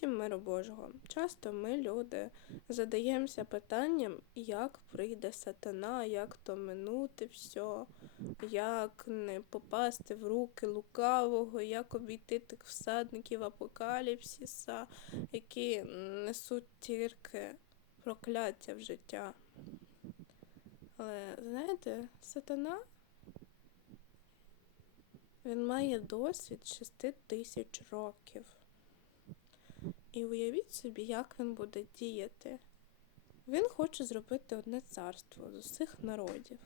Всім миру Божого. Часто ми, люди, задаємося питанням, як прийде сатана, як то минути все, як не попасти в руки лукавого, як обійти тих всадників апокаліпсиса, які несуть тільки прокляття в життя. Але знаєте, сатана він має досвід 6 тисяч років. І уявіть собі, як він буде діяти. Він хоче зробити одне царство з усіх народів.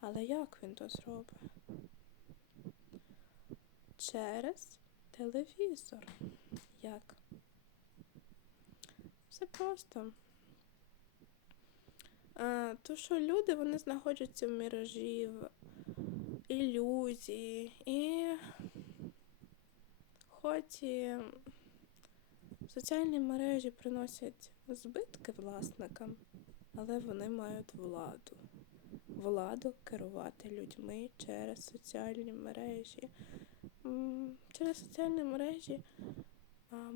Але як він то зробить? Через телевізор. Як? Все просто. А, то, що люди вони знаходяться в міражі, в ілюзії і хоч і соціальні мережі приносять збитки власникам, але вони мають владу. Владу керувати людьми через соціальні мережі. Через соціальні мережі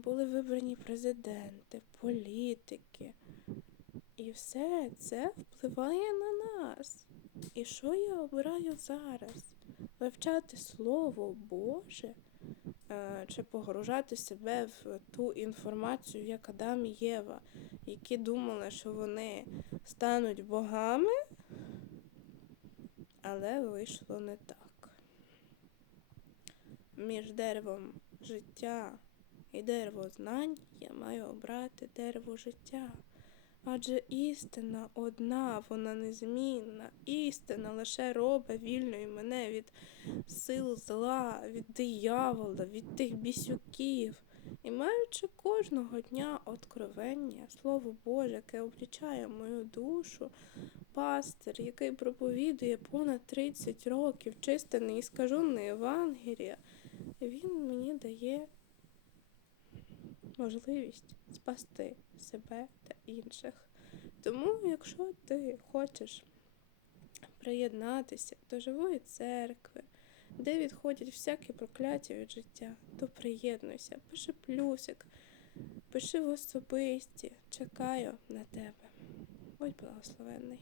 були вибрані президенти, політики. І все це впливає на нас. І що я обираю зараз? Вивчати Слово Боже чи погружати себе в ту інформацію, як Адам і Єва, які думали, що вони стануть богами, але вийшло не так. Між деревом життя і дерево знань я маю обрати дерево життя. Адже істина одна, вона незмінна. Істина лише робить вільною мене від сил зла, від диявола, від тих бісюків. І маючи кожного дня откровення, Слово Боже, яке облічає мою душу, пастир, який проповідує понад 30 років, чистене і скажене Євангелія, він мені дає можливість спасти себе та інших. Тому, якщо ти хочеш приєднатися до живої церкви, де відходять всякі прокляття від життя, то приєднуйся, пиши плюсик, пиши в особисті, чекаю на тебе. Будь благословенний.